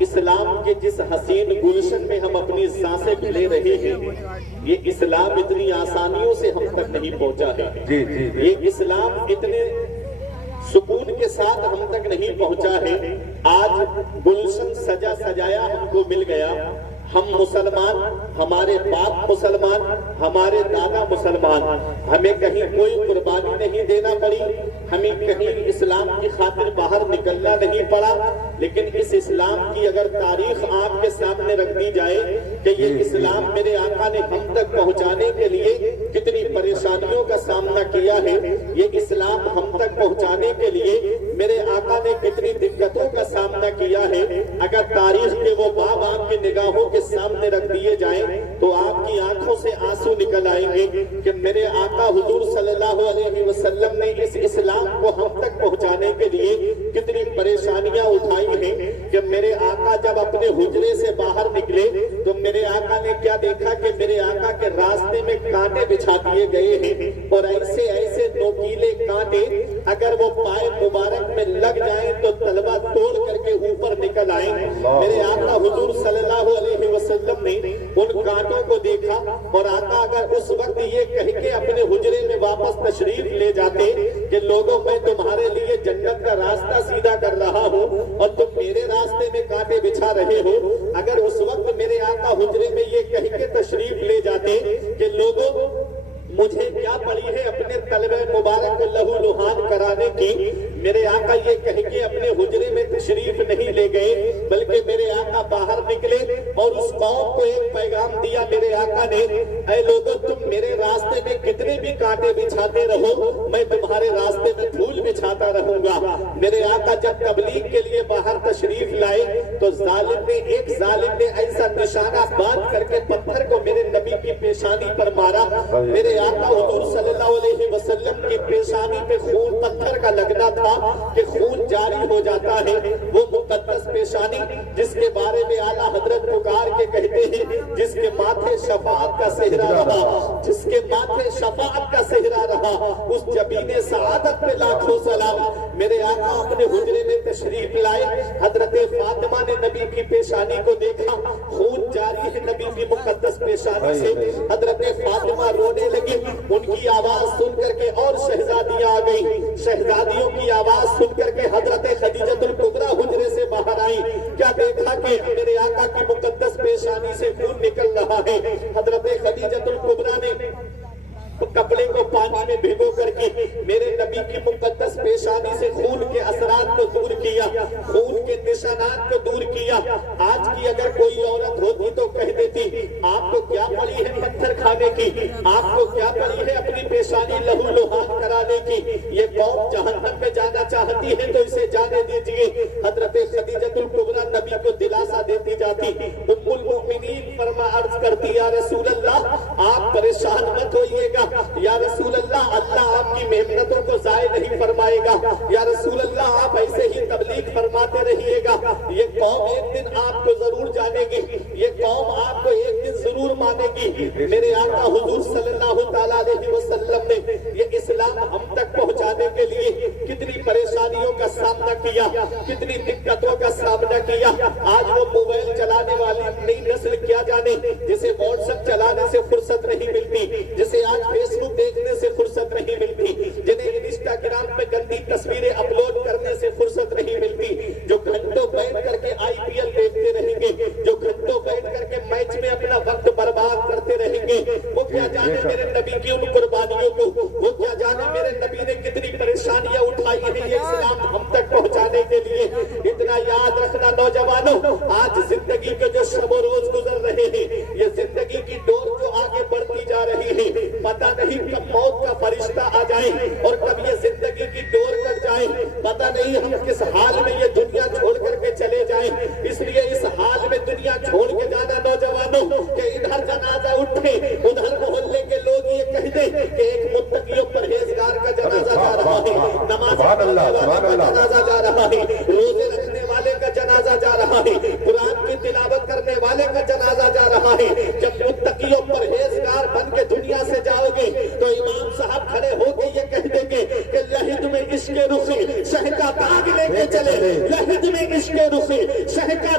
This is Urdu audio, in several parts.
اسلام کے جس حسین گلشن میں ہم اپنی سانسیں لے رہے ہیں، یہ اسلام اتنی آسانیوں سے ہم تک نہیں پہنچا ہے، یہ اسلام اتنے سکون کے ساتھ ہم تک نہیں پہنچا ہے۔ آج گلشن سجا سجایا ہم کو مل گیا، ہم مسلمان، ہمارے باپ مسلمان، ہمارے دادا مسلمان، ہمیں کہیں کوئی قربانی نہیں دینا پڑی، ہمیں کہیں اسلام کی خاطر باہر نکلنا نہیں پڑا، لیکن اس اسلام کی اگر تاریخ آپ کے سامنے رکھ دی جائے کہ یہ اسلام میرے آقا نے ہم تک پہنچانے کے لیے کتنی پریشانیوں کا سامنا کیا ہے، یہ اسلام ہم تک پہنچانے کے لیے میرے آقا نے کتنی دقتوں کا سامنا کیا ہے، اگر تاریخ کے وہ باب آپ کی نگاہوں کے سامنے رکھ دیے جائیں تو آپ کی آنکھوں سے آنسو نکل آئیں گے کہ میرے آقا حضور صلی اللہ علیہ وسلم نے اس اسلام کو ہم تک پہنچانے کے لیے کتنی پریشانیاں اٹھائی ہیں کہ میرے آقا جب اپنے حجرے سے باہر نکلے تو میرے آقا نے کیا دیکھا کہ میرے آقا کے راستے میں کانٹے بچھا دیے گئے ہیں، اور ایسے ایسے نوکیلے کانٹے اگر وہ پائے مبارک میں لگ جائیں تو تلوا توڑ کر کے اوپر نکل آئیں۔ میرے آقا حضور صلی اللہ علیہ وسلم نے ان کانٹوں کو دیکھا، اور آقا اگر اس وقت یہ کہہ کے اپنے حجرے میں واپس تشریف لے جاتے کہ لوگوں میں تمہارے لیے جنت کا راستہ سیدھا کر رہا ہوں اور تم میرے راستے میں کانٹے بچھا رہے ہو، اگر اس وقت میرے آقا حجرے میں یہ کہہ کے تشریف لے جاتے کہ لوگوں مجھے کیا پڑی ہے اپنے طلبہ مبارک کو لہو لہان کرانے کی، میرے آقا یہ کہہ کے اپنے حجرے میں تشریف نہیں لے گئے، بلکہ میرے آقا باہر نکلے اور اس قوم کو ایک پیغام دیا میرے آقا نے، اے لوگوں تم میرے راستے میں کتنے بھی کانٹے بچھاتے رہو، میں تمہارے راستے میں پھول بچھاتا رہوں گا۔ میرے آقا جب تبلیغ کے لیے باہر تشریف لائے تو ایک ظالم نے ایسا نشانہ باندھ کر کے پتھر کو میرے نبی کی پیشانی پر مارا، میرے آقا حضور صلی اللہ علیہ وسلم کی پیشانی پہ خون پتھر کا لگنا تھا کہ خون جاری ہو جاتا ہے، وہ مقدس پیشانی جس کے بارے میں اعلیٰ حضرت پکار کے کہتے ہیں جس کے ماتھے شفاعت کا صحرا رہا، جس کے ماتھے شفاعت کا صحرا رہا، اس جبین سعادت پہ لاکھوں سلام۔ میرے آقا اپنے حجرے میں تشریف لائے، حضرت فاطمہ نے نبی کی پیشانی کو دیکھا، خون جاری ہے نبی کی مقدس پیشانی سے، حضرت فاطمہ رونے لگی، ان کی آواز سن کر کے اور شہزادیاں آ گئیں، شہزادیوں کی آواز سن کر کے حضرت خدیجہ الکبریٰ حجرے سے باہر آئیں، کیا دیکھا کہ میرے آقا کی مقدس پیشانی سے خون نکل رہا ہے، حضرت خدیجہ الکبریٰ نے کپڑے کو پانی میں بھگو کر کے میرے نبی کی مقدس پیشانی سے خون کے اثرات کو دور کیا، خون کے نشانات کو دور کیا۔ آج کی اگر کوئی عورت ہوتی تو کہہ دیتی آپ کو کیا پڑی ہے پتھر کھانے کی، آپ کو کیا پڑی ہے اپنی پیشانی لہو لہان کرانے کی، یہ قوم جہنم میں جانا چاہتی ہے تو اسے جانے دیجئے۔ حضرت خدیجہ الکبریٰ نبی کو دلاسا دیتی جاتی، ام المؤمنین عرض کرتی یا رسول اللہ آپ پریشان مت ہوئیے گا، یا رسول اللہ اللہ آپ کی محنتوں کو ضائع نہیں فرمائے گا، یا رسول اللہ آپ ایسے ہی تبلیغ فرماتے رہیے گا، یہ قوم ایک دن آپ کو ضرور جانے گی، یہ قوم آپ کو ایک دن ضرور مانے گی۔ میرے آقا حضور صلی اللہ تعالیٰ علیہ وسلم نے یہ اسلام ہم تک پہنچانے کے لیے کتنی پریشانیوں کا سامنا کیا، کتنی دقتوں کا سامنا کیا۔ آج وہ موبائل چلانے والی نئی نسل کیا جانے جسے واٹس ایپ چلانے سے فرصت نہیں ملتی، جسے آج فیس بک دیکھنے سے فرصت نہیں ملتی، جنہیں انسٹاگرام پہ گندی تصویریں اپلوڈ کرنے سے فرصت نہیں ملتی، جو گھنٹوں بیٹھ کر کے IPL دیکھتے رہیں گے، جو گھنٹوں بیٹھ کر کے میچ میں اپنا وقت برباد کرتے رہیں گے، وہ کیا جانے میرے نبی کی ان قربانیوں کو، وہ کیا جانے میرے نبی نے کتنی پریشانیاں اٹھائی ہیں یہ اسلام ہم تک پہنچانے کے لیے۔ اتنا یاد رکھنا نوجوانوں، آج زندگی کے جو شب و روز گزر رہے ہیں، یہ زندگی کی ڈور جو آگے بڑھتی جا رہی ہے، پتہ نہیں کب موت کا فرشتہ آ جائے اور کب یہ زندگی کی ڈور کٹ جائے، پتہ نہیں ہم کس حال میں یہ دنیا چھوڑ کر کے چلے جائیں۔ اس لیے اس حال میں دنیا چھوڑ کے جانا نوجوانوں کہ ادھر جنازہ اٹھے، ادھر محلے کے لوگ یہ کہہ دیں کہ ایک متقی و پرہیزگار کا جنازہ جا رہا ہے، نماز پڑھنے والے کا جنازہ جا رہا ہے، روزے رکھنے والے کا جنازہ جا رہا ہے، قرآن کی تلاوت کرنے والے کا جنازہ جا رہا ہے۔ جب متقی و پرہیزگار بن کے دنیا سے جاؤ گے تو امام صاحب کھڑے ہو کے یہ کہہ دیں گے کہ لہد میں عشق رخی شہ کا داغ لے کے چلے، لہد میں عشق رخی شہ کا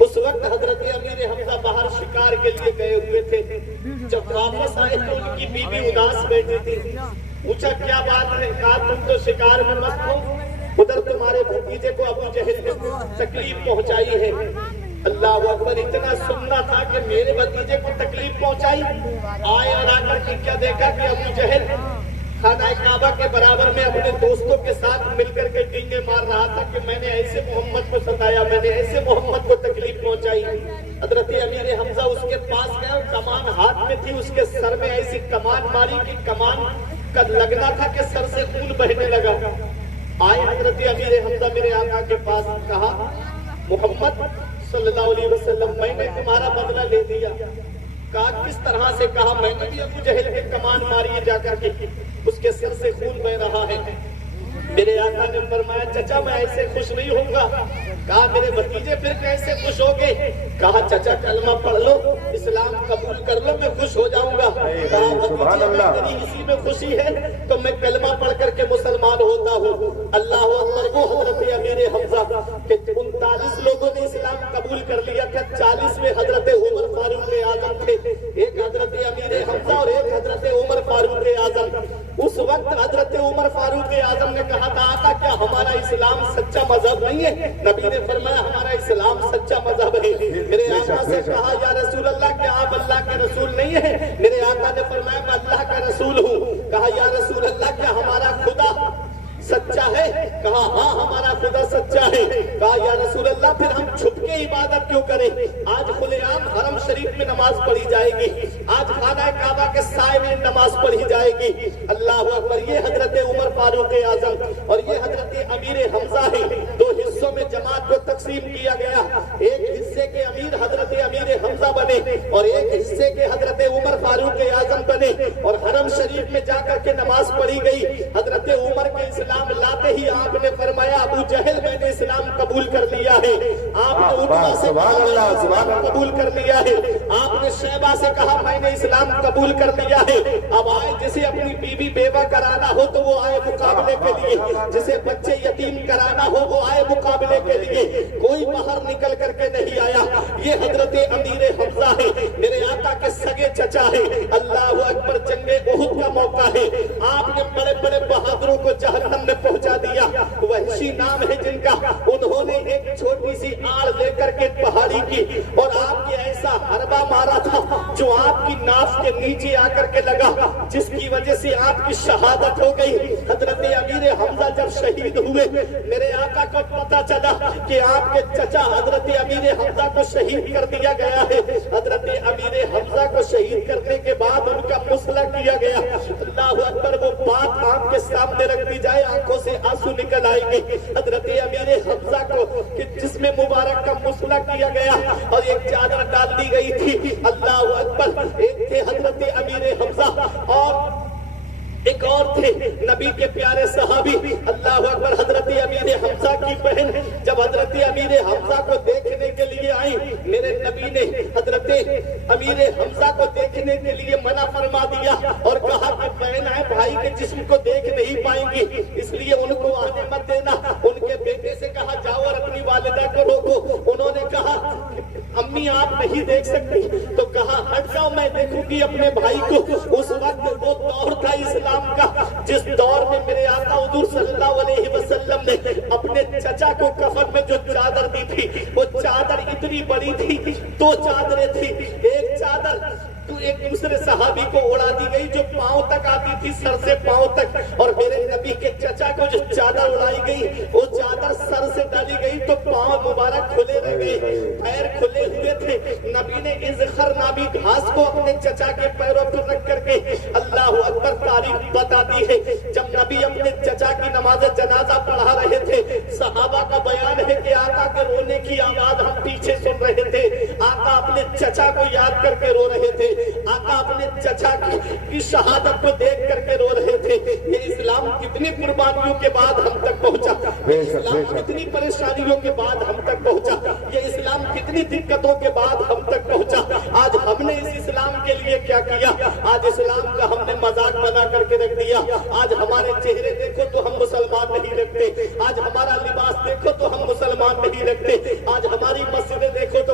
اس وقت حضرت امیر حمزہ باہر شکار کے لیے گئے ہوئے تھے. جب واپس آئے تو ان کی بیوی اداس بیٹھی تھی. پوچھا کیا بات ہے؟ کہا تم تو شکار میں مست ہو، ادھر تمہارے بھتیجے کو ابو جہل نے تکلیف پہنچائی ہے. اللہ اکبر، اتنا سننا تھا کہ میرے بھتیجے کو تکلیف پہنچائی. آئے اور آ کر کے کیا دیکھا کہ ابو جہل خانہ کعبہ کے برابر میں اپنے دوستوں کے ساتھ مل کر کے ڈینگے مار رہا تھا کہ میں نے ایسے محمد کو ستایا، میں نے ایسے محمد کو تکلیف پہنچائی. حضرت امیر حمزہ اس کے پاس گئے، کمان ہاتھ میں تھی، اس کے سر میں ایسی کمان ماری کہ کمان کا لگنا تھا کہ سر سے خون بہنے لگا. آئے حضرت امیر حمزہ میرے آقا کے پاس، کہا محمد صلی اللہ علیہ وسلم میں نے تمہارا بدلہ لے دیا. کہا کس طرح سے؟ کہا میں نے بھی ابو جہل کے کمان ماری جا کر کے، اس کے سر سے خون بہ رہا ہے. میرے آقا نے فرمایا چچا میں ایسے خوش نہیں ہوں گا. کہا میرے بھتیجے پھر کیسے خوش ہوگے؟ کہا چچا کلمہ پڑھ لو، اسلام قبول کر لو، میں خوش ہو جاؤں گا. کہا بھتیجے تیری اسی میں خوشی ہے تو میں کلمہ پڑھ کر کے مسلمان ہوتا ہوں. اللہ اکبر. وہ حضرت امیر حمزہ کہ 39 لوگوں نے اسلام قبول کر لیا تھا، 40 میں حضرت عمر فاروق اعظم تھے. ایک حضرت امیر حمزہ اور ایک حضرت عمر فاروق اعظم. اس وقت حضرت عمر فاروق اعظم نے کہا تھا آقا کیا ہمارا اسلام سچا مذہب نہیں ہے؟ نبی نے فرمایا ہمارا اسلام سچا مذہب ہے. میرے آقا سے کہا یا رسول اللہ کیا آپ اللہ کے رسول نہیں ہیں؟ میرے آقا نے فرمایا میں اللہ کا رسول ہوں. کہا یا رسول اللہ کیا ہمارا خدا سچا ہے؟ کہا ہاں ہمارا خدا سچا ہے. کہا یا رسول اللہ پھر ہم چھپ کے عبادت کیوں کریں؟ آج کھلے عام حرم شریف میں نماز پڑھی جائے گی، آج خانہ کعبہ کے سائے میں نماز پڑھی جائے گی. اللہ اکبر. یہ حضرت عمر فاروق اعظم اور یہ حضرت امیر حمزہ ہے. دو حصوں میں جماعت کو تقسیم کیا گیا. ایک حصے کے امیر حضرت امیر حمزہ بنے اور ایک حصے کے حضرت عمر فاروق اعظم بنے اور حرم شریف میں جا کر کے نماز پڑھی گئی. حضرت عمر کے اسلام لاتے ہی آپ نے فرمایا ابو جہل میں نے اسلام قبول کر لیا ہے. آپ نے عتبہ سے کہا قبول کر لیا ہے. آپ نے شیبہ سے کہا میں نے اسلام قبول کر لیا ہے. اب آئے جسے اپنی بیوی بیوہ کرانا ہو تو وہ آئے مقابلے کے لیے، جسے بچے یتیم کرانا ہو وہ آئے مقابلے کے لیے. کوئی باہر نکل کر کے نہیں آیا. یہ حضرت امیر حمزہ ہے، میرے آقا کے سگے چچا ہے. اللہ اکبر. جنگ احد کا موقع ہے، آپ نے بڑے بڑے بہادروں کو جہنم میں پہنچا دیا. وحشی نام ہے جن کا، انہوں نے ایک چھوٹی سی آڑ لے کر کے پہاڑی کی اور آپ کے ایسا حربہ مارا تھا جو آپ کی ناف کے نیچے آ کر کے لگا، جس کی وجہ سے آپ کی شہادت ہو گئی. حضرت امیر حمزہ جب شہید ہوئے میرے آقا کو پتا چلا کہ آپ کے چچا حضرت امیر حمزہ کو شہید کر دیا گیا ہے. حضرت امیر حمزہ کو شہید کرنے کے بعد ان کا مسئلہ کیا گیا. اللہ اکبر. وہ بات آپ کے سامنے رکھ دی جائے آنکھوں سے آنسو نکل آئیں گے. حضرت امیر حمزہ کو کہ جس میں مبارک کا مسئلہ کیا گیا اور ایک چادر ڈال دی گئی تھی. اللہ اکبر. ایک تھے حضرت امیر حمزہ اور ایک اور تھے نبی کے پیارے صحابی. اللہ اکبر. حضرت امیر حمزہ کی بہن جب حضرت امیر حمزہ کو دیکھنے کے لیے آئی، میرے نبی نے حضرت امیر حمزہ کو دیکھنے کے لیے منع فرما دیا اور کہا کہ بہن ہے بھائی کے جسم کو دیکھ نہیں پائیں گی، اس لیے ان کو آنے مت دینا. ان کے بیٹے سے کہا جاؤ اور اپنی والدہ کو روکو. انہوں نے کہا امی آپ نہیں دیکھ سکتی، تو کہا ہٹ جاؤ میں دیکھوں گی اپنے بھائی کو. اس وقت وہ دور تھا اسلام کا جس دور میں میرے آقا حضور صلی اللہ علیہ وسلم نے اپنے چچا کو کفن میں جو چادر دی تھی وہ چادر اتنی بڑی تھی. 2 چادریں تھی. ایک چادر تو ایک دوسرے صحابی کو اڑا دی گئی جو پاؤں تک آتی تھی، سر سے پاؤں تک، اور میرے نبی کے چچا کو جو چادر اڑائی گئی وہ چادر سر سے ڈالی گئی تو پاؤں مبارک کھلے رہ گئے، پیر کھلے ہوئے تھے. نبی نے ازخر نامی گھاس کو اپنے چچا کے پیروں پر رکھ کر کے اللہ اکبر تاریخ بتاتی ہے جب نبی اپنے چچا کی نماز جنازہ پڑھا رہے تھے، صحابہ کا بیان ہے کہ آقا کے رونے کی آواز ہم پیچھے سن رہے تھے. آقا اپنے چچا کو یاد کر کے رو رہے تھے، آقا اپنے چچا کی شہادت کو دیکھ کر کے رو رہے تھے. یہ اسلام کتنی قربانیوں کے بعد ہم تک پہنچا، یہ اسلام کتنی پریشانیوں کے بعد ہم تک پہنچا، یہ اسلام کتنی دقتوں کے بعد ہم تک پہنچا. آج ہم نے اس اسلام کے لیے کیا کیا؟ آج اسلام کا ہم نے مذاق بنا کر کے رکھ دیا. آج ہمارے چہرے دیکھو تو ہم مسلمان نہیں رکھتے، آج ہمارا لباس دیکھو تو ہم مسلمان نہیں رکھتے، آج ہماری مسجدیں دیکھو تو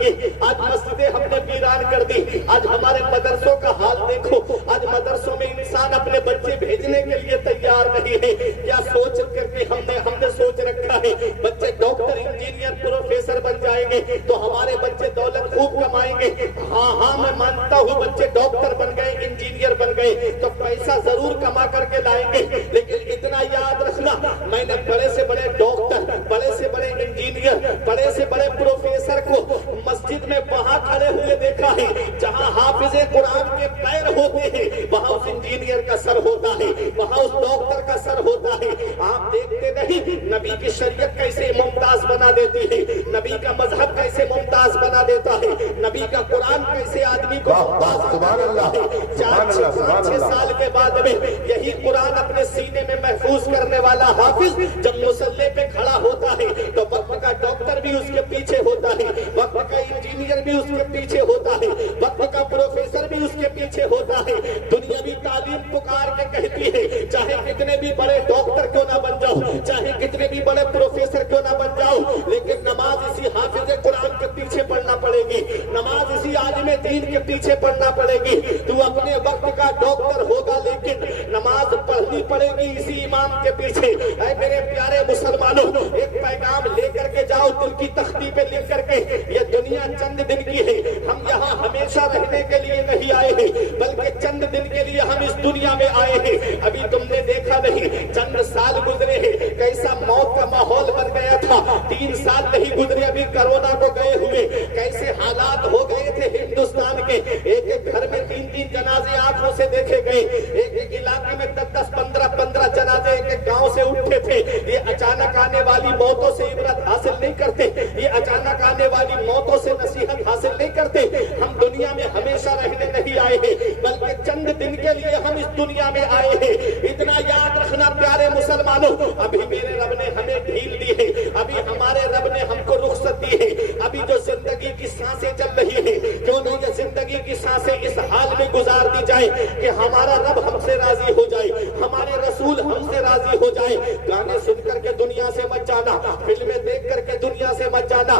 رہی ہے، آج مسجدیں ہم نے ویران کر دی، آج ہمارے مدرسوں کا حال دیکھو، آج مدرسوں میں انسان اپنے بچے بھیجنے کے لیے تیار نہیں ہے۔ کیا سوچ کر کے ہم نے سوچ رکھا ہے بچے ڈاکٹر انجینئر پروفیسر بن جائیں گے تو ہمارے بچے دولت خوب کمائیں گے۔ ہاں میں مانتا ہوں بچے ڈاکٹر بن گئے، انجینئر بن گئے تو پیسہ ضرور کما کر کے لائیں گے، لیکن اتنا یاد رکھنا، میں نے بڑے سے بڑے ڈاکٹر، بڑے سے بڑے انجینئر، بڑے سے بڑے پروفیسر کو مسجد میں وہاں کھڑے ہوئے دیکھا ہے جہاں حافظ قرآن کے پیر ہوتے ہیں، وہاں اس انجینئر کا سر ہوتا ہے، وہاں اس ڈاکٹر کا سر ہوتا ہے۔ آپ دیکھتے نہیں نبی کی شریعت کیسے ممتاز بنا دیتی ہے، نبی کا مذہب کیسے ممتاز بنا دیتا ہے، نبی کا قرآن کیسے آدمی کو ممتاز بنا دیتا ہے۔ 4-6 سال کے بعد میں یہی قرآن اپنے سینے میں محفوظ کرنے والا حافظ جب مصلی پہ کھڑا ہوتا ہے تو وقت کا ڈاکٹر بھی اس کے پیچھے ہوتا ہے، وقت کا انجینئر بھی اس کے پیچھے ہوتا ہے، وقت کا پروفیسر بھی اس کے پیچھے ہوتا ہے۔ دنیاوی تعلیم پکار کے کہتی ہے چاہے کتنے بھی بڑے ڈاکٹر کیوں نہ بن جاؤ، چاہے کتنے بھی بڑے پروفیسر کیوں نہ بن جاؤ، لیکن نماز اسی حافظ قرآن کے پیچھے پڑھنا پڑے گی، نماز اسی عالم دین کے پیچھے پڑھنا پڑے گی۔ تو اپنے وقت کا ڈاکٹر ہوگا لیکن نماز پڑھنی پڑے گی اسی امام کے پیچھے۔ اے میرے پیارے مسلمانوں، ایک پیغام لے کر کے جاؤ دل کی تختی پہ لکھ کر کے، یہ دنیا چند دن کی ہے، ہم یہاں ہمیشہ رہنے کے لیے نہیں آئے ہیں بلکہ چند دن کے لیے ہم اس دنیا میں آئے ہیں۔ ابھی تم نے دیکھا نہیں چند سال گزرے ہیں کیسا موت کا ماحول بن گیا تھا، 3 سال نہیں گزرے ابھی کرونا کو گئے ہوئے کیسے حالات ہو گئے تھے ہندوستان کے، ایک گھر میں 3 جنازے آنکھوں سے دیکھے گئے، ایک علاقے میں 10 15 جنازے ایک گاؤں سے اٹھے تھے۔ یہ اچانک آنے والی موتوں سے عبرت حاصل نہیں کرتے، یہ اچانک آنے والی موتوں سے نصیحت حاصل نہیں کرتے۔ ہم دنیا میں ہمیشہ رہنے نہیں آئے ہیں بلکہ چند دن کے لیے ہم اس دنیا میں آئے ہیں۔ اتنا یاد رکھنا پیارے مسلمانوں، ابھی میرے رب نے ہمیں ڈھیل دی ہے، ابھی ہمارے رب نے ہم کو رخصت دی ہے، ابھی جو زندگی کی سانسیں چل رہی ہیں کیوں نہیں یہ زندگی کی سانسیں اس حال میں گزار دی جائے کہ ہمارا رب ہم سے راضی ہو جائے، ہمارے رسول ہم سے راضی ہو جائے۔ گانے سن کر کے دنیا سے مت جانا، فلمیں دیکھ کر کے دنیا سے مت جانا،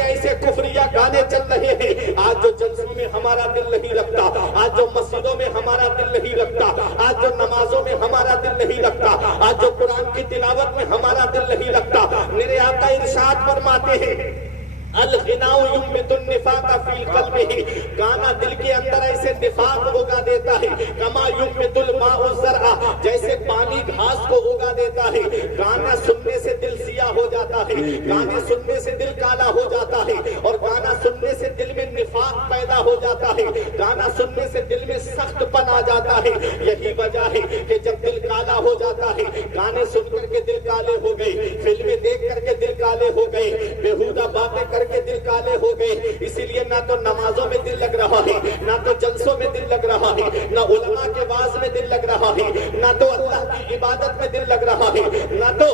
ایسے کفریہ گانے چل رہے ہیں۔ آج جو جلسوں میں ہمارا دل نہیں لگتا، آج جو مسجدوں میں ہمارا دل نہیں لگتا، آج جو نمازوں میں ہمارا دل نہیں لگتا، آج جو قرآن کی تلاوت میں ہمارا دل نہیں لگتا، میرے آقا ارشاد فرماتے ہیں الغناء یمت النفاق فی قلبہ، گانا دل کے اندر ایسے نفاق اگا دیتا ہے، کما یمت الماء الزرع، جیسے پانی گھاس کو اگا دیتا ہے۔ گانا سننے سے دل سیاہ ہو جاتا ہے، گانے سننے سے دل کالا ہو جاتا ہے، اور گانا سننے سے دل میں نفاق پیدا ہو جاتا ہے، گانا سننے سے دل میں سخت پن آ جاتا ہے۔ یہی وجہ ہے کہ جب دل کالا ہو جاتا ہے، گانے سن کر کے دل کالے ہو گئے، فلمیں دیکھ کر کے دل کالے ہو گئے، بےہودہ باتیں کر کے دل کالے ہو گئے، اسی لیے نہ تو نمازوں میں دل لگ رہا ہے، نہ تو جلسوں میں دل لگ رہا ہے، نہ علماء کے واعظ میں دل لگ رہا ہے، نہ تو اللہ کی عبادت میں دل لگ رہا ہے، نہ تو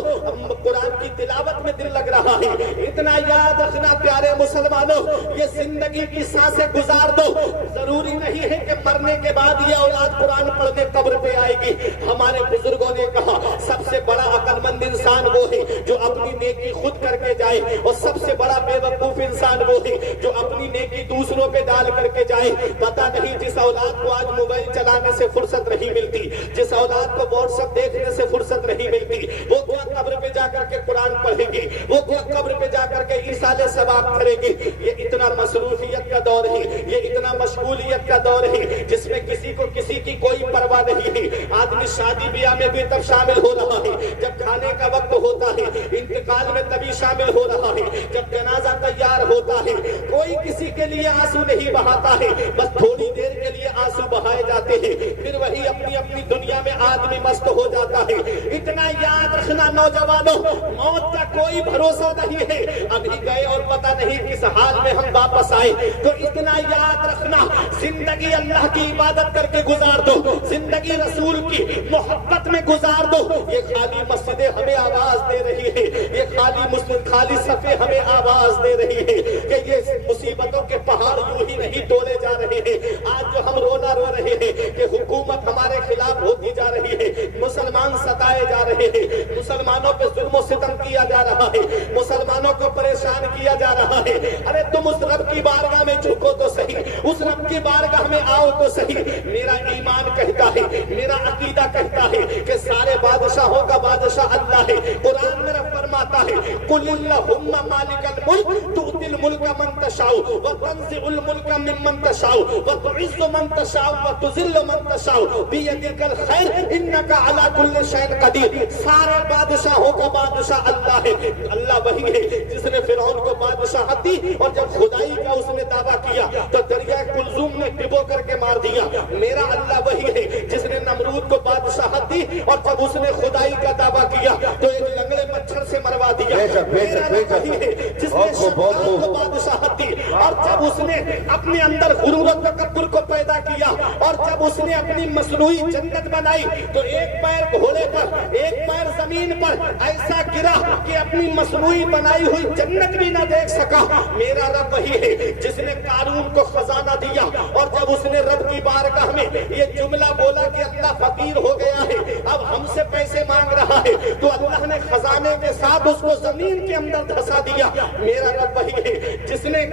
قرآن کی تلاوت میں دل لگ رہا ہے۔ اتنا یاد رکھنا پیارے مسلمانوں، یہ زندگی کی سانسیں گزار دو، ضروری نہیں ہے کہ مرنے کے بعد یہ اولاد قرآن پڑھنے قبر پہ آئے گی۔ ہمارے بزرگوں نے کہا سب سے بڑا عقل مند انسان وہ ہے جو اپنی نیکی خود کر کے جائے، اور سب سے بڑا بے وقوف انسان وہ ہے جو اپنی نیکی دوسروں پہ ڈال کر کے جائے۔ پتہ نہیں جس اولاد کو آج موبائل چلانے سے فرصت نہیں ملتی، جس اولاد کو واٹس ایپ دیکھنے سے فرصت نہیں ملتی، وہ کیا قبر پہ جا کر کے قرآن پڑھے گی، وہ کیا قبر پہ جا کر کے ایصال ثواب کرے گی۔ یہ اتنا مصروفیت کا دور ہے، یہ اتنا مشغولیت کا دور ہے جس میں کسی کو کسی کی کوئی پرواہ نہیں ہے۔ آدمی شادی بیاہ میں بھی تب شامل ہو رہا ہے جب کھانے کا وقت ہوتا ہے، انتقال میں تبھی شامل ہو رہا ہے جب جنازہ تیار ہوتا ہے۔ کوئی کسی کے لیے آنسو نہیں بہاتا ہے، بس تھوڑی دیر کے لیے آنسو بہائے جاتے ہیں، پھر وہی اپنی اپنی دنیا میں آدمی مست ہو جاتا ہے۔ اتنا یاد رکھنا نوجوانوں، موت کا کوئی بھروسہ نہیں ہے، ابھی گئے اور پتہ نہیں کس حال میں ہم واپس آئے۔ تو اتنا یاد رکھنا، زندگی اللہ کی عبادت کر کے گزار دو، زندگی رسول کی محبت میں گزار دو۔ یہ خالی مسجدیں ہمیں آواز دے رہی ہے، یہ خالی صفیں ہمیں آواز دے رہی ہے کہ یہ مصیبتوں کے پہاڑ یوں ہی نہیں توڑے جا رہے ہیں۔ آج جو ہم رونا رو رہے ہیں کہ حکومت ہمارے خلاف ہوتی جا رہی ہے, مسلمان ستائے جا رہے ہیں, مسلمانوں پہ ظلم و ستم کیا جا رہا ہے, مسلمانوں کو پریشان کیا جا رہا ہے. ارے تم اس رب کی بارگاہ میں جھکو تو صحیح, اس رب کی بارگاہ میں آؤ تو صحیح. میرا ایمان کہتا ہے, میرا عقیدہ کہتا ہے کہ سارے بادشاہوں کا بادشاہ اللہ ہے. قرآن میرا فرماتا ہے قل اللہم مالک الملک تؤتی الملک من تشاء وتنزع الملک ممن تشاء وتعز من تشاء وتذل من تشاء بیدک الخیر انک علی کل شیء قدیر. سارے بادشاہوں کا بادشاہ اللہ ہے. اللہ وہی ہے جس نے فرعون کو بادشاہت دی اور جب خدائی کا اس نے دعویٰ کیا تو دریا کلثوم نے ڈبو کر کے مار دیا. میرا اللہ وہی ہے جس نے نمرود کو بادشاہت دی اور جب اس نے خدائی کا دعویٰ کیا تو ایک لنگڑے مچھر سے مروا دیا. میرا رب وہی ہے جس نے شیطان کو بادشاہت دی اور جب اس نے اپنے اندر غرور و تکبر کو پیدا کیا اور جب اس نے اپنی مصنوعی جنت بنائی تو ایک پیر گھوڑے پر ایک پیر زمین پر ایسا گرا کہ اپنی مصنوعی بنائی ہوئی جنت بھی نہ دیکھ سکا. میرا رب وہی ہے جس نے قارون کو خزانہ دیا اور جب اس نے رب کی بارگاہ میں یہ جملہ بولا کہ اللہ فقیر ہو گیا ہے, اب ہم سے پیسے مانگ رہا ہے, تو اللہ نے خزانے کے ساتھ اس کو زمین کے اندر دھسا دیا. میرا رب وہی ہے جس نے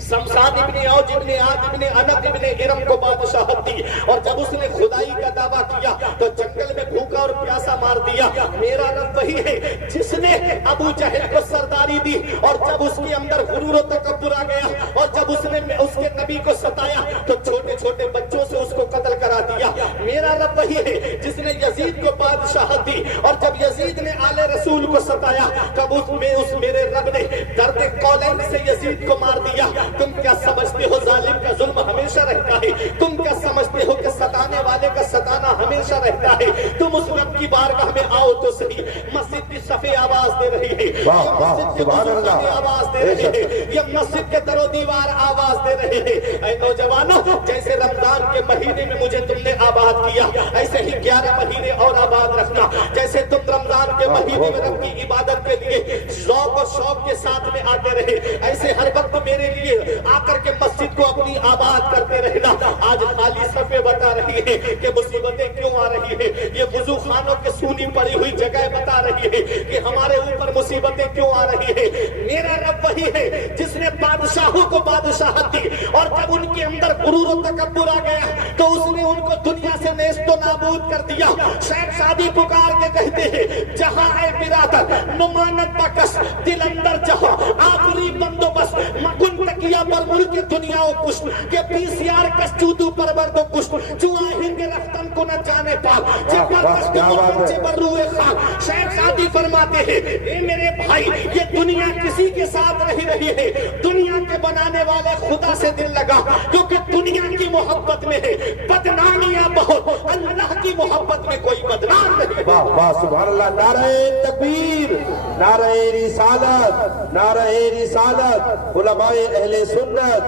سمسان ابن اوج ابن عاد ابن انت ابن ارم کو بادشاہت دی اور جب اس نے خدائی کا دعویٰ کیا تو جنگل میں بھوکا اور پیاسا مار دیا. میرا رب وہی ہے جس نے ابو جہل کو سرداری دی اور جب اس کے اندر غرور و تکبر آ گیا اور جب اس نے اس کے نبی کو ستایا تو چھوٹے چھوٹے بچوں سے اس کو قتل کرا دیا. میرا رب وہی ہے جس نے یزید کو بادشاہت دی اور جب یزید نے آل رسول کو ستایا تب اس میرے رب نے درد کولین سے یزید کو مار دیا. تم کیا سمجھتے ہو ظالم کا ظلم ہمیشہ رہتا ہے؟ تم کیا سمجھتے ہو کہ ستانے والے کا ستانا ہمیشہ رہتا ہے؟ تم اس رب کی بارگاہ میں آؤ تو صحیح. مسجد کی صفیں آواز دے رہی ہے, مسجد کے بزرگ آواز دے رہے ہیں, یہ مسجد کے در و دیوار آواز دے رہے ہیں. اے نوجوانوں, جیسے رمضان کے مہینے میں مجھے تم نے آباد کیا ایسے ہی 11 مہینے اور آباد رکھنا. جیسے تم رمضان کے مہینے میں رب کی عبادت کے لیے ذوق و شوق کے ساتھ میں آتے رہے, ایسے ہر وقت میرے لیے آ کر کے مسجد کو اپنی آباد کرتے رہنا. آج خالی صفیں بتا رہی ہے کہ مصیبتیں کیوں آ رہی ہے, یہ وضو خانوں کے سونی پڑی ہوئی جگہ بتا رہی ہے کہ ہمارے اوپر مصیبتیں کیوں آ رہی ہے. میرا رب وہی ہے جس نے بادشاہوں کو بادشاہت دی اور جب ان کے اندر غرور و تکبر آ گیا تو اس نے ان کو دنیا سے نیست و نابود کر دیا. شیخ سعدی پکار کے کہتے ہیں جہاں اے برادر نمانت بکس دل اندر جہاں آخری بندوبست مکن تکیا پر ملک دنیا و پشت کہ PCR کشتوتو پر برد و کشت جو آہن کے رفتن کو نہ جانے پاک جب پر کشت کو پنچے پر روئے خاک. شیخ سعدی فرماتے ہیں اے میرے بھائی, یہ دنیا کسی کے ساتھ نہیں رہی ہے, دنیا کے بنانے والے خدا سے دل لگا کیونکہ دنیا کی محبت میں ہے بدنامیاں بہت, اللہ کی محبت میں کوئی بدنام نہیں. واہ واہ سبحان اللہ. نعرہ تکبیر, نعرہ رسالت, نعرہ رسالت, علماء اہل سنت.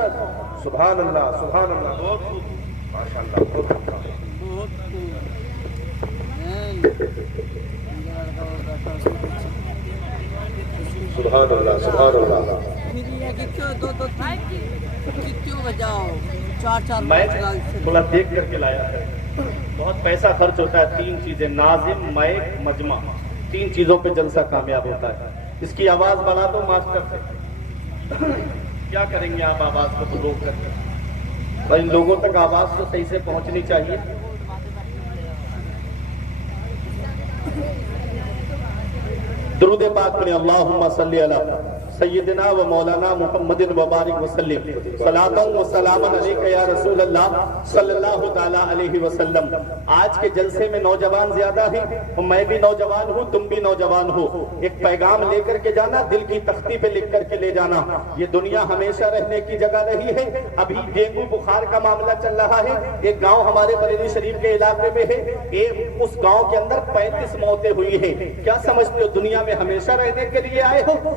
سبحان اللہ سبحان اللہ. ماشاءاللہ. سبحان اللہ سبحان اللہ. میں تھوڑا دیکھ کر کے لایا ہے. بہت پیسہ خرچ ہوتا ہے. 3 چیزیں ناظم, مائک, مجمع, 3 چیزوں پہ جلسہ کامیاب ہوتا ہے. اس کی آواز بنا دو ماسٹر سے. کیا کریں گے آپ آواز کو روک کر کے؟ ان لوگوں تک آواز تو صحیح سے پہنچنی چاہیے. درود پاک پڑھیں. اللہم صلی علی سیدنا و مولانا محمد و بارک وسلم صلاۃ و سلام علیک یا رسول اللہ صلی اللہ تعالی علیہ وسلم. آج کے جلسے میں نوجوان زیادہ ہیں, میں بھی نوجوان ہوں, تم بھی نوجوان ہو. ایک پیغام لے کر کے جانا, دل کی تختی پہ لکھ کر کے لے جانا. یہ دنیا ہمیشہ رہنے کی جگہ نہیں ہے. ابھی ڈینگو بخار کا معاملہ چل رہا ہے. ایک گاؤں ہمارے بریلی شریف کے علاقے میں ہے, اس گاؤں کے اندر 35 موتیں ہوئی ہیں. کیا سمجھتے ہو دنیا میں ہمیشہ رہنے کے لیے آئے ہو؟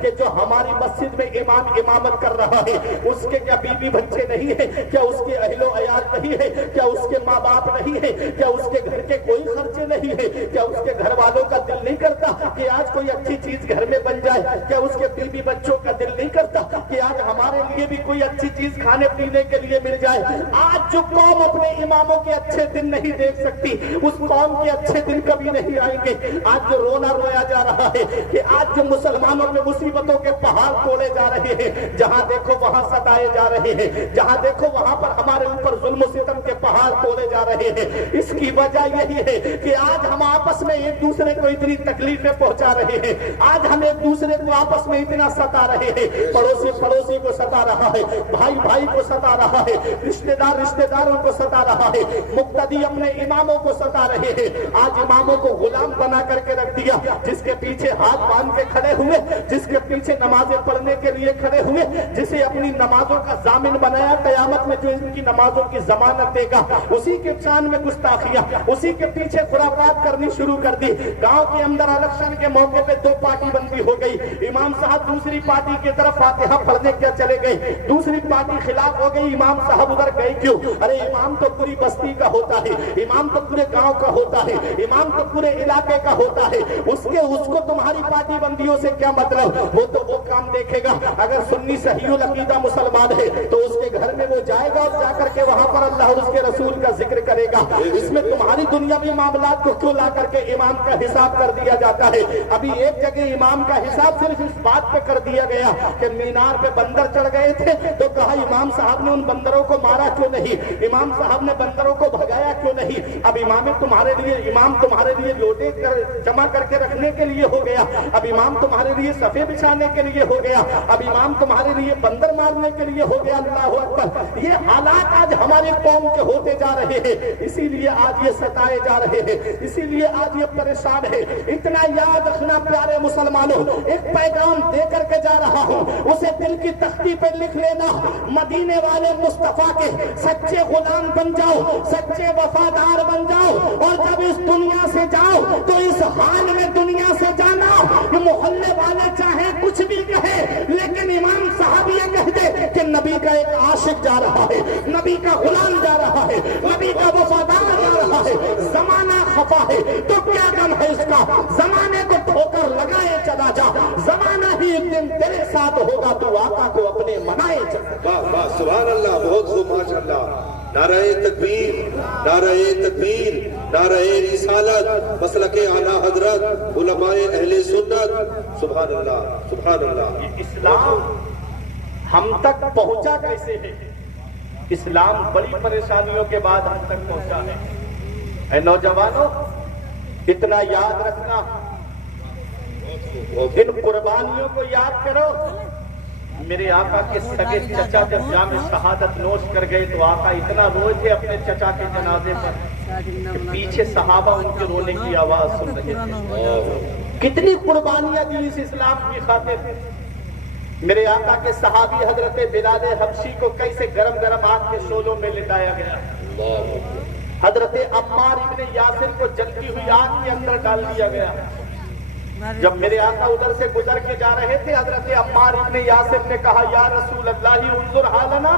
کہ جو ہماری مسجد میں امام امامت کر رہا ہے اس کے کیا بیوی بچے نہیں ہیں؟ کیا اس کے اہل و عیال نہیں ہے؟ کیا اس کے ماں باپ نہیں ہے؟ کیا اس کے گھر کے کوئی خرچے نہیں ہے؟ کیا اس کے گھر والوں کا دل نہیں کرتا کہ آج کوئی اچھی چیز گھر میں بن جائے؟ کیا اس کے بیوی بچوں کا دل نہیں کرتا کہ آج ہمارے لیے بھی کوئی اچھی چیز کھانے پینے کے لیے مل جائے؟ آج جو قوم اپنے اماموں کے اچھے دن نہیں دیکھ سکتی اس قوم کے اچھے دن کبھی نہیں آئیں گے. آج جو رونا رویا جا رہا ہے کہ آج جو مسلمانوں میں مصیبتوں کے پہاڑ توڑے جا رہے ہیں, جہاں دیکھو وہاں ستائے جا رہے ہیں, جہاں دیکھو وہاں پر ہمارے اوپر ظلم و ستم کے پہاڑ توڑے جا رہے ہیں, اس کی وجہ یہی ہے کہ آج ہم آپس میں ایک دوسرے کو اتنی تکلیفیں پہنچا رہے ہیں, آج ہم ایک دوسرے کو آپس میں اتنا ستا رہے ہیں, پڑوسی پڑوسی کو ستا رہا ہے, بھائی بھائی کو ستا رہا ہے, رشتہ دار رشتہ داروں کو ستا رہا ہے, مقتدی اپنے اماموں کو ستا رہے ہیں. آج اماموں کو غلام بنا کر کے رکھ دیا, جس کے پیچھے ہاتھ باندھ کے کھڑے ہوئے, جس کے پیچھے نمازیں پڑھنے کے لیے کھڑے ہوئے, جسے اپنی نمازوں کا ضامن بنایا, قیامت میں جو ان کی نمازوں کی ضمانت دے گا, اسی کے شان میں گستاخیاں, اسی کے پیچھے خرافات کرنی شروع کر دی. گاؤں کے اندر الیکشن کے موقع پہ 2 پارٹی بندی ہو گئی, امام صاحب دوسری پارٹی کی طرف فاتحہ پڑھنے کیا چلے گئے, دوسری پارٹی خلاف ہو گئی, امام صاحب ادھر گئے کیوں؟ ارے امام تو پوری بستی کا ہوتا ہے, امام تو پورے گاؤں کا ہوتا ہے, امام تو پورے علاقے کا ہوتا ہے, اس کو تمہاری پارٹی بندیوں سے کیا مطلب؟ وہ تو وہ کام دیکھے گا, اگر سنی صحیح العقیدہ مسلمان ہے تو اس کے گھر میں وہ جائے گا اور جا کر کے وہاں پر اللہ اور اس کے رسول کا ذکر کرے گا. اس میں تمہاری دنیاوی معاملات کو کیوں لا کر کے امام کا حساب کر دیا جاتا ہے؟ ابھی ایک جگہ امام کا حساب صرف اس بات پہ کر دیا گیا کہ مینار پہ بندر چڑھ گئے تھے تو کہا امام صاحب نے ان بندروں کو مارا کیوں نہیں, امام صاحب نے بندروں کو بھگایا کیوں نہیں؟ اب امام تمہارے لیے لوٹے جمع کر کے رکھنے کے لیے ہو گیا, اب امام تمہارے لیے صفے بچھانے کے لیے ہو گیا, اب امام تمہارے لیے بندر مارنے کے لیے ہو گیا. اللہ اکبر. یہ حالات آج ہماری قوم کے ہوتے جا رہے ہیں, اسی لیے آج یہ ستائے جا رہے ہیں, اسی لیے آج یہ پریشان ہے. اتنا یاد رکھنا پیارے مسلمانوں, ایک پیغام دے کر کے جا رہا ہوں, اسے دل کی تختی پہ لکھ لینا. مدینے والے مصطفیٰ کے سچے غلام بن جاؤ, سچے وفادار بن جاؤ, اور جب اس دنیا سے جاؤ تو اس حال میں دنیا سے جانا کہ محلے والے چاہے کچھ بھی کہے, لیکن امام صاحب یہ کہہ دے کہ نبی کا ایک عاشق جا رہا ہے, نبی کا غلام جا رہا ہے, نبی کا وفادار جا رہا ہے. زمانہ خفا ہے تو کیا غم ہے اس کا, زمانے کو ٹھوکر لگائے چلا جا, زمانہ ہی ایک دن تیرے ساتھ ہوگا, تو آقا کو اپنے منائے چلا. واہ واہ, سبحان اللہ, بہت خوب, ماشاء اللہ. نعرہ تکبیر, نعرہ تکبیر, نعرہ رسالت, مسلک اعلیٰ حضرت, علماء اہل سنت. سبحان اللہ, سبحان اللہ. اسلام ہم تک پہنچا کیسے ہے؟ اسلام بڑی پریشانیوں کے بعد ہم تک پہنچا ہے. اے نوجوانوں, اتنا یاد رکھنا, ان قربانیوں کو یاد کرو. میرے آقا کے سگے چچا جب جام شہادت نوش کر گئے تو آقا اتنا روئے تھے اپنے چچا کے جنازے پر کہ پیچھے صحابہ ان کے رونے کی آواز سن رہے تھے. کتنی قربانیاں دی اس اسلام کی خاطر. میرے آقا کے صحابی حضرت بلال حبشی کو کیسے گرم گرم آگ کے شعلوں میں لٹایا گیا, حضرت عمار ابن یاسر کو جلتی ہوئی آگ کے اندر ڈال دیا گیا. جب میرے آقا ادھر سے گزر کے جا رہے تھے, حضرت عمار ابن یاسر نے کہا یا رسول اللہ انظر حالنا,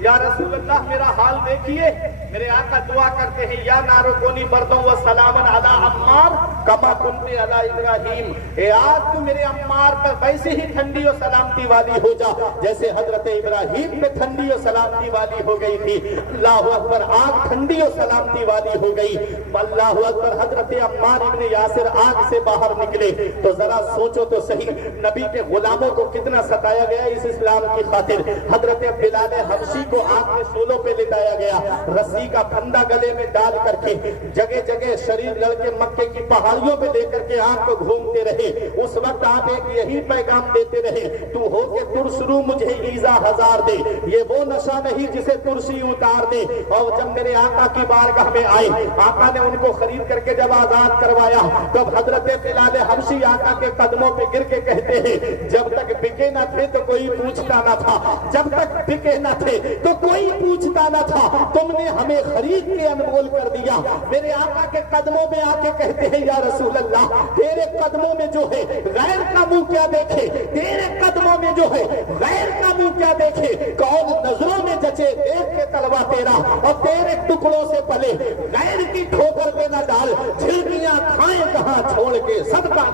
یا رسول اللہ میرا حال دیکھیے. میرے آقا دعا کرتے ہیں یا نارو کونی بردوں و سلامن علی عمار کما کنتے علی ابراہیم, اے آگ تو میرے عمار پر ویسے ہی ٹھنڈی و سلامتی والی ہو جا جیسے حضرت ابراہیم پہ ٹھنڈی و سلامتی والی ہو گئی تھی. اللہ اکبر, آگ ٹھنڈی و سلامتی والی ہو گئی. اللہ اکبر. حضرت عمار ابن یاسر آگ سے باہر نکلے تو ذرا سوچو تو صحیح, نبی کے غلاموں کو کتنا ستایا گیا اس اسلام کی خاطر. حضرت بلال حبشی کو آگ کے شعلوں پہ لٹایا گیا, رسی کا پھندا گلے میں ڈال کر کے جگہ جگہ شریر لڑ کے مکے کی پہاڑیوں پہ لے کر کے آپ کو گھومتے رہے. اس وقت آپ ایک یہی پیغام دیتے رہے, تو ہو کے ترسرو مجھے ایزا ہزار دے, یہ وہ نشہ نہیں جسے ترسی اتار دے. اور جب میرے آقا کی بارگاہ میں آئے, آقا نے ان کو خرید کر کے جب آزاد کروایا, تب حضرت بلال حبشی آقا کے قدموں پہ گر کے کہتے ہیں جب تک بکے نہ تھے تو کوئی پوچھتا نہ تھا, جب تک بکے نہ تھے تو کوئی پوچھتا نہ تھا، تم نے ہمیں خرید کے انمول کر دیا۔ میرے آقا کے قدموں میں آ کے کہتے ہیں یا رسول اللہ تیرے قدموں میں جو ہے غیر کا منہ کیا دیکھے، تیرے قدموں میں جو ہے غیر کا منہ کیا دیکھے، کون نظروں میں جچے دیکھ کے تلوا تیرا، اور تیرے ٹکڑوں سے پلے غیر کی ٹھوکر پہ نہ ڈال، جھلکیاں کھائیں کہاں چھوڑ کے صدقہ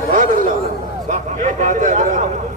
سبحان اللہ۔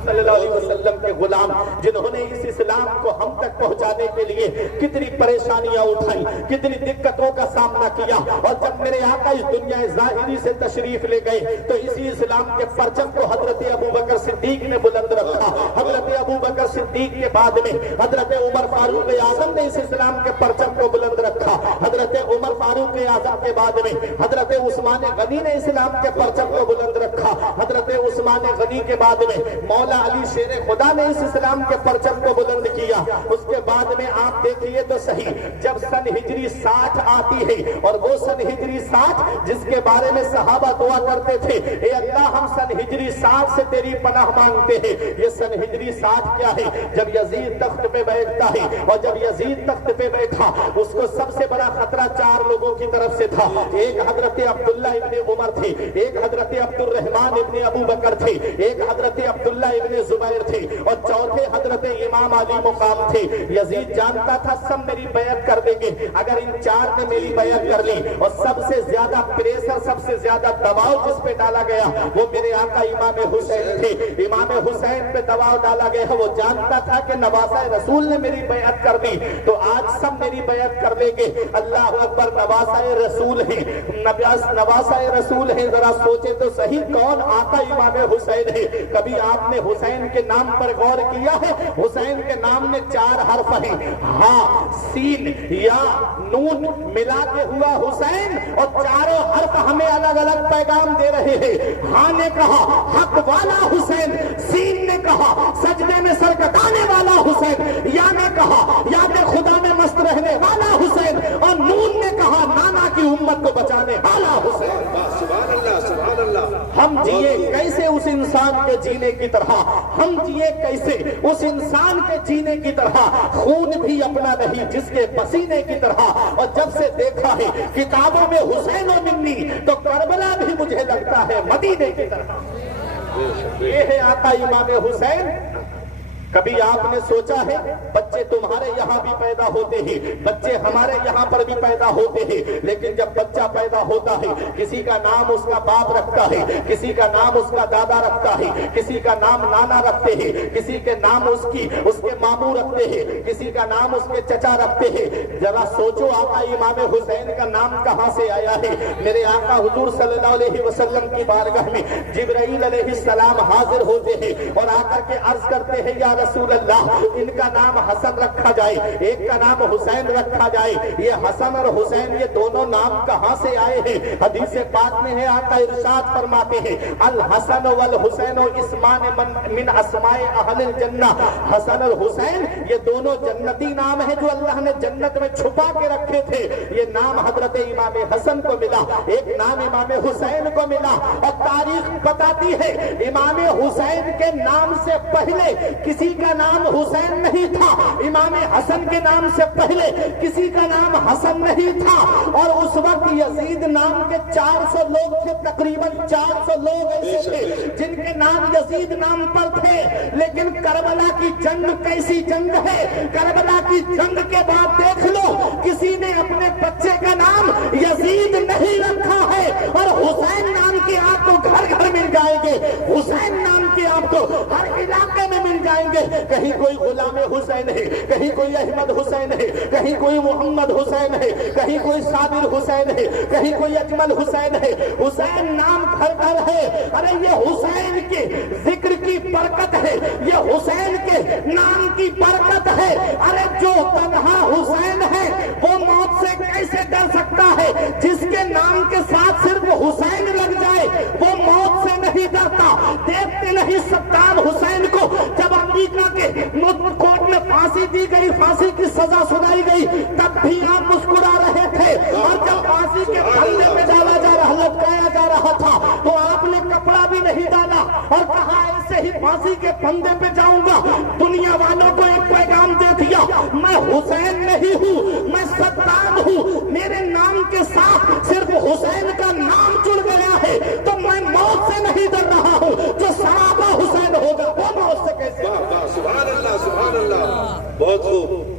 صلی اللہ علیہ وسلم کے غلام جنہوں نے اس اسلام کو ہم تک پہنچانے کے لیے کتنی پریشانیاں اٹھائی، کتنی دقتوں کا سامنا کیا، اور جب میرے آقا اس دنیا ظاہری سے تشریف لے گئے تو اسی اسلام کے پرچم کو حضرت ابو بکر صدیق نے بلند رکھا۔ حضرت ابو بکر صدیق کے بعد میں حضرت عمر فاروق اعظم نے اس اسلام کے پرچم کو بلند رکھا۔ حضرت عمر فاروق اعظم کے بعد میں حضرت عثمان غنی نے اسلام کے پرچم کو بلند رکھا۔ حضرت عثمان غنی کے بعد میں مولا علی شیر خدا نے اس اسلام کے پرچم کو بلند کیا۔ اس کے بعد میں آپ دیکھیے تو صحیح، جب سن ہجری 60 آتی ہے، اور وہ سن ہجری 60 جس کے بارے میں صحابہ دعا کرتے تھے اے اللہ ہم سن ہجری 60 سے تیری پناہ مانگتے ہیں، یہ سن ہجری 60 کیا ہے؟ جب یزید تخت پہ بیٹھتا ہے، اور جب یزید تخت پہ بیٹھا اس کو سب سے بڑا خطرہ 4 لوگوں کی طرف سے تھا۔ ایک حضرت عبداللہ ابن عمر تھے، ایک حضرت عبد الرحمن ابن ابو بکر تھے، ایک حضرت عبداللہ ابن زبیر تھے، اور چوتھے حضرت امام علی مقام تھے۔ یزید جانتا تھا سب میری بیعت کر دیں گے، اگر ان 4 نے میری بیعت کر لی، اور سب سے زیادہ پریشر، سب سے زیادہ دباؤ جس پہ ڈالا گیا وہ میرے آقا امام حسین تھے۔ امام حسین پہ دباؤ ڈالا گیا، وہ جانتا تھا کہ نواسہ رسول نے میری بیعت کر دی تو آج سب میری بیعت کر دیں گے۔ اللہ اکبر، نواسہ رسول ہیں، نواسہ رسول ہیں، ذرا سوچے تو صحیح کون آقا امام حسین ہے؟ کبھی آپ نے حسین کے نام پر غور کیا ہے؟ حسین کے نام میں 4 حرف ہیں، ہاں سین یا نون ملا کے ہوا حسین، اور چاروں حرف ہمیں الگ الگ پیغام دے رہے ہیں۔ ہاں نے کہا حق والا حسین، سین نے کہا سجدے میں سر کٹانے والا حسین، یا نے کہا یاد خدا میں مست رہنے والا حسین، اور نون نے کہا نانا کی امت کو بچانے والا حسین۔ سبحان اللہ، سبحان اللہ۔ ہم جیے کیسے اس انسان کے جینے کی طرح، ہم جیے کیسے اس انسان کے جینے کی طرح، خون بھی اپنا نہیں جس کے پسینے کی طرح، اور جب سے دیکھا ہے کتابوں میں حسین و منی تو کربلا بھی مجھے لگتا ہے مدینے کی طرح۔ یہ ہے آقا امام حسین۔ کبھی آپ نے سوچا ہے بچے تمہارے یہاں بھی پیدا ہوتے ہیں، بچے ہمارے یہاں پر بھی پیدا ہوتے ہیں، لیکن جب بچہ پیدا ہوتا ہے کسی کا نام اس کا باپ رکھتا ہے، کسی کا نام اس کا دادا رکھتا ہے، کسی کا نام نانا رکھتے ہیں، کسی کے نام اس کے ماموں رکھتے ہیں، کسی کا نام اس کے چچا رکھتے ہیں۔ ذرا سوچو آقا امام حسین کا نام کہاں سے آیا ہے؟ میرے آقا حضور صلی اللہ علیہ وسلم کی بارگاہ میں جبرائیل علیہ السلام حاضر ہوتے ہیں اور آ کر کے عرض کرتے ہیں یا رسول اللہ ان کا نام حسن رکھا جائے، ایک کا نام حسین رکھا جائے، یہ حسن اور حسین یہ دونوں نام کہاں سے آئے ہیں؟ حدیث پاک میں ہے آقا ارشاد فرماتے ہیں الحسن والحسین اسمان من اسماء اہل الجنہ، حسن اور حسین یہ دونوں جنتی نام ہیں جو اللہ نے جنت میں چھپا کے رکھے تھے۔ یہ نام حضرت امام حسن کو ملا، ایک نام امام حسین کو ملا، اور تاریخ بتاتی ہے امام حسین کے نام سے پہلے کسی کا نام حسین نہیں تھا، امام حسن کے نام سے پہلے کسی کا نام حسن نہیں تھا، اور اس وقت یزید نام کے 400 لوگ تھے، تقریباً 400 لوگ ایسے تھے جن کے نام یزید نام پر تھے۔ لیکن کربلا کی جنگ کیسی جنگ ہے؟ کربلا کی جنگ کے بعد دیکھ لو کسی نے اپنے بچے کا نام یزید نہیں رکھا ہے، اور حسین نام کے آپ کو گھر گھر مل جائیں گے، حسین نام کے آپ کو ہر علاقے میں مل جائیں گے۔ کہیں کوئی غلام حسین ہے، کہیں کوئی احمد حسین ہے، کہیں کوئی محمد حسین ہے، کہیں کوئی صابر حسین ہے، کہیں کوئی اجمل حسین ہے، حسین نام گھر گھر ہے۔ ارے یہ حسین کے ذکر کی برکت ہے، یہ حسین کے نام کی برکت ہے۔ ارے جو تنہا حسین ہے وہ موت سے کیسے ڈر سکتا ہے؟ جس کے نام کے ساتھ صرف حسین لگ جائے وہ موت سے نہیں ڈرتا۔ دیکھتے نہیں صدام حسین کو جب امریکہ کے کورٹ میں پھانسی دی گئی، پھانسی کی سزا سنائی گئی، تب بھی آپ مسکرا رہے تھے، اور جب پھانسی کے پھندے میں ڈالا جا رہا، لٹکایا جا رہا تھا تو آپ نے کپڑا بھی نہیں ڈالا اور کہا ایسے ہی پھانسی کے پھندے پہ جاؤں گا. دنیا والوں کو ایک پیغام دے دیا, میں حسین نہیں ہوں, میں صدام ہوں. میرے نام کے ساتھ صرف حسین کا نام جڑ گیا ہے تو میں موت سے نہیں ڈر رہا ہوں. جو صحابہ حسین ہوگا وہ موت سے کیسے؟ سبحان اللہ, سبحان اللہ, بہت خوب.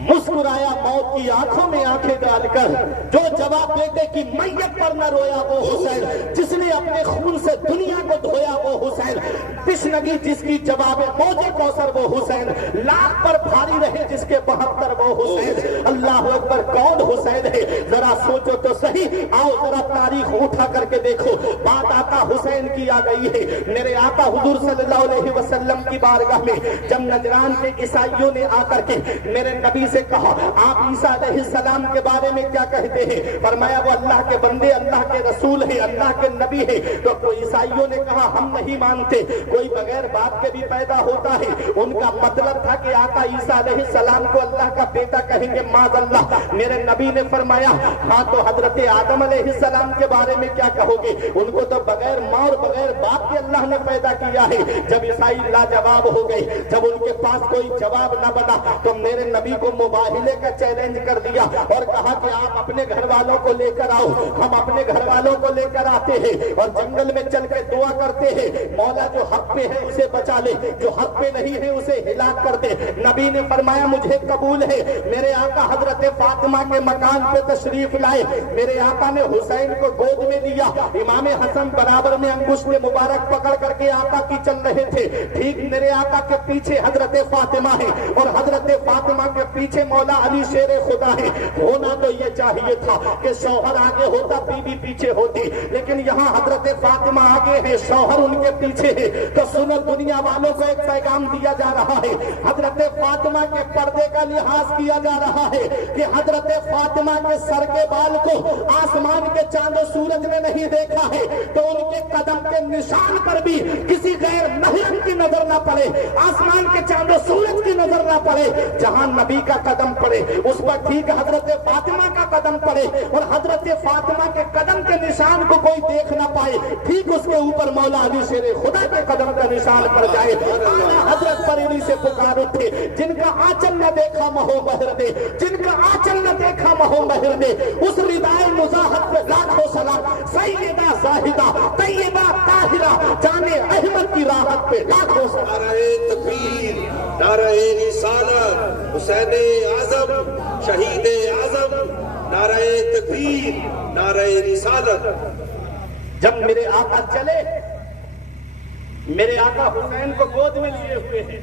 مسکرایا موت کی آنکھوں میں آنکھیں ڈال کر, جو جواب بیٹے کی میت پر نہ رویا وہ حسین, جس نے اپنے خون سے دنیا کو دھویا وہ حسین, تشنگی جس کی جواب موجے کوثر وہ حسین, لاکھ پر بھاری رہے جس کے 72 وہ حسین. اللہ اکبر, کون حسین ہے ذرا سوچو تو صحیح. آؤ ذرا تاریخ اٹھا کر کے دیکھو. بات آقا حسین کی آ گئی ہے. میرے آقا حضور صلی اللہ علیہ وسلم کی بارگاہ میں جب نجران کے عیسائیوں نے آ کر کے میرے نبی سے کہا آپ عیسیٰ علیہ السلام کے بارے میں کیا کہتے ہیں, فرمایا وہ اللہ کے بندے, اللہ کے رسول ہے, اللہ کے نبی ہے. تو عیسائیوں نے کہا ہم نہیں مانتے, کوئی بغیر باپ کے بھی پیدا ہوتا ہے. ان کا مطلب تھا کہ آقا عیسیٰ علیہ السلام کو اللہ کا بیٹا کہیں گے, معاذ اللہ. میرے نبی نے فرمایا ہاں تو حضرت آدم علیہ السلام کے بارے میں کیا کہو گے, ان کو تو بغیر ماں اور بغیر باپ کے اللہ نے پیدا کیا ہے. جب عیسائی لاجواب ہو گئے, جب ان کے پاس کوئی جواب نہ بنا تو میرے نبی کو مباہلے کا چیلنج کر دیا اور کہا کہ آپ اپنے گھر والوں کو لے کر آؤ. ہم اپنے گھر والوں کو لے کر آتے ہیں اور جنگل میں چل کے دعا کرتے ہیں, مولا جو حق پہ ہے اسے بچا لے, جو حق پہ نہیں ہے اسے ہلاک کر دے. نبی نے فرمایا مجھے قبول ہے. میرے آقا حضرت فاطمہ کے مکان پہ تشریف لائے. میرے آقا نے حسین کو گود میں لیا. امام حسن برابر میں انگشت مبارک پکڑ کر کے آقا کی چل رہے تھے. ٹھیک میرے آقا کے پیچھے حضرت فاطمہ ہے اور حضرت فاطمہ کے پیچھے مولا علی شیر خدا ہے. ہونا تو یہ چاہیے تھا کہ شوہر آگے ہوتا, بیوی پیچھے ہوتی, لیکن یہاں حضرت فاطمہ آگے ہے, شوہر ان کے پیچھے ہے. تو سنو دنیا والوں کو ایک پیغام دیا جا رہا ہے. حضرت فاطمہ کے پردے کا لحاظ کیا جا رہا ہے کہ حضرت فاطمہ کے سر کے بال کو آسمان کے چاند و سورج نے نہیں دیکھا ہے تو ان کے قدم کے نشان پر بھی کسی غیر محرم کی نظر نہ پڑے, آسمان کے چاند و سورج کی نظر نہ پڑے. جہاں نبی کا قدم پڑے اس پر ٹھیک حضرت فاطمہ کا قدم پڑے اور حضرت فاطمہ کے قدم کے نشان کو کوئی دیکھ نہ پائے, ٹھیک اس کے اوپر مولا علی شیر خدا کے قدم کا نشان پڑ جائے. حضرت بریلی سے پکار اٹھے, جن کا آنچل نہ دیکھا مہو مہر دے, جن کا آنچل نہ دیکھا مہو مہر دے. اس ردائے مزاحت پہ لاکھوں سلام, سیدہ زاہدہ طیبہ طاہرہ جانے احمد کی راحت پہ لاکھوں سلام. نعرہ تکبیر, نعرہ رسالت, حسین اعظم, شہید اعظم, نعرہ تکبیر, نعرہ رسالت. جب میرے آقا چلے, میرے آقا حسین کو گود میں لیے ہوئے ہیں,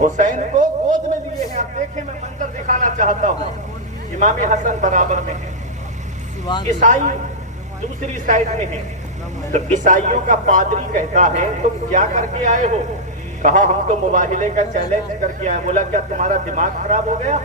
حسین کو گود میں لیے ہیں. آپ دیکھیں میں منظر دکھانا چاہتا ہوں. امام حسن برابر میں ہے, عیسائی دوسری سائڈ میں ہے. تو عیسائیوں کا پادری کہتا ہے تم کیا کر کے آئے ہو؟ کہا ہم تو مباہلے کا چیلنج کر کے آئے. بولا کیا تمہارا دماغ خراب ہو گیا؟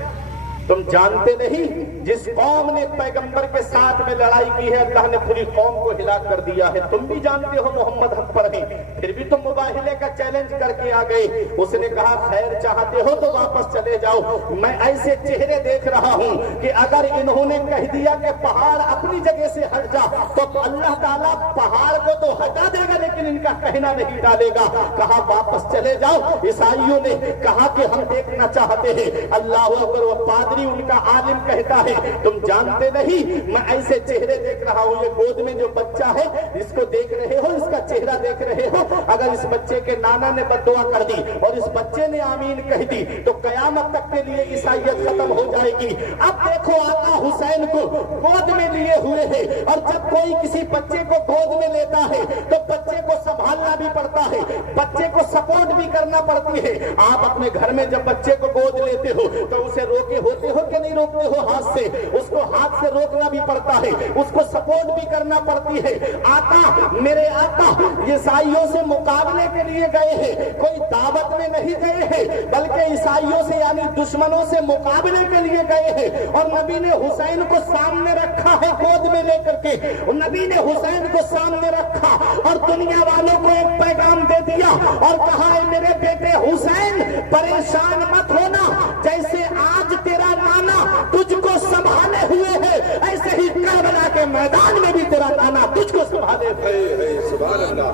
تم جانتے نہیں جس قوم نے پیغمبر کے ساتھ میں لڑائی کی ہے اللہ نے پوری قوم کو ہلاک کر دیا ہے. تم بھی جانتے ہو محمد حق پر ہیں, پھر بھی تم مباہلے کا چیلنج کر کے آ گئے. اس نے کہا خیر چاہتے ہو تو واپس چلے جاؤ. میں ایسے چہرے دیکھ رہا ہوں کہ اگر انہوں نے کہہ دیا کہ پہاڑ اپنی جگہ سے ہٹ جا تو اللہ تعالیٰ پہاڑ کو تو ہٹا دے گا لیکن ان کا کہنا نہیں ڈالے گا. کہا واپس چلے جاؤ. عیسائیوں نے کہا کہ ہم دیکھنا چاہتے ہیں. اللہ اکبر. وہ پادری ان کا عالم کہتا ہے تم جانتے نہیں میں ایسے چہرے دیکھ رہا ہوں. یہ گود میں جو بچہ ہے اس کو دیکھ رہے ہو, اس کا چہرہ دیکھ رہے ہو. اگر اس بچے کے نانا نے بد دعا کر دی اور اس بچے نے آمین کہہ دی تو قیامت تک کے لیے عیسائیت ختم ہو جائے گی. اب دیکھو آقا حسین کو گود میں لیے ہوئے ہیں اور جب کوئی کسی بچے کو گود میں لیتا ہے تو بچے کو سنبھالنا بھی پڑتا ہے, بچے کو سپورٹ بھی کرنا پڑتی ہے. آپ اپنے گھر میں جب بچے کو گود لیتے ہو تو اسے روکے ہوتے ہو کہ نہیں روکتے ہو؟ ہاتھ سے. اس کو ہاتھ سے روکنا بھی پڑتا ہے, اس کو سپورٹ بھی کرنا پڑتی ہے. آقا میرے آقا عیسائیوں سے مقابلے کے لیے گئے ہیں, کوئی دعوت میں نہیں گئے ہیں بلکہ عیسائیوں سے یعنی دشمنوں سے مقابلے کے لیے گئے ہیں. اور نبی نے حسین کو سامنے رکھا ہے گود میں لے کر کے, نبی نے حسین کو سامنے رکھا اور دنیا والوں کو ایک پیغام دے دیا اور کہا ہے میرے بیٹے حسین پریشان مت ہونا, جیسے آج تیرا نانا تجھ کو سنبھالے ہوئے ہے ایسے ہی کربلا کے میدان میں بھی تیرا نانا تجھ کو کو سنبھالے تھے۔ سبحان اللہ،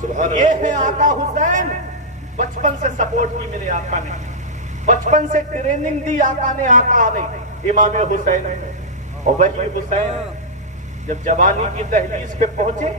سبحان اللہ۔ یہ ہے آقا حسین، بچپن سے سپورٹ کی میرے آقا نے، بچپن سے ٹریننگ دی آقا نے امام حسین۔ اور وہی حسین جب جوانی کی دہلیز پہ پہنچے،